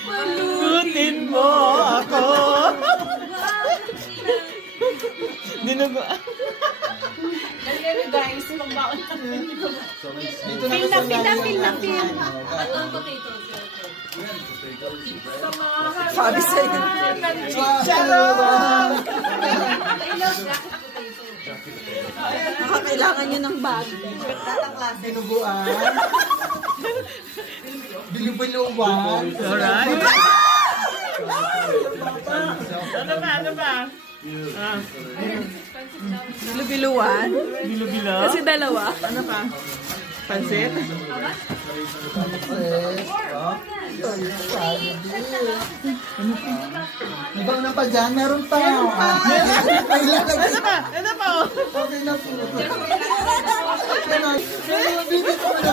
Pulutin mo ako. Dinugo. Dali kami guys, magbaon namin. Dito na Feel na feel. Ang potato. Sabi sa'yo. Charot! Kailangan nyo ng bag. Tatang klase. Dinuguan. Binubinuwan. Alright. Ano ba? Ano ba? Ah, Bilubiluan. bilo-bilo. Kasi dalawa. Ano pa? Pansit? Ibang na pa dyan, meron pa. Meron pa. Ano pa? Ano pa? Okay na po. Bibig ko na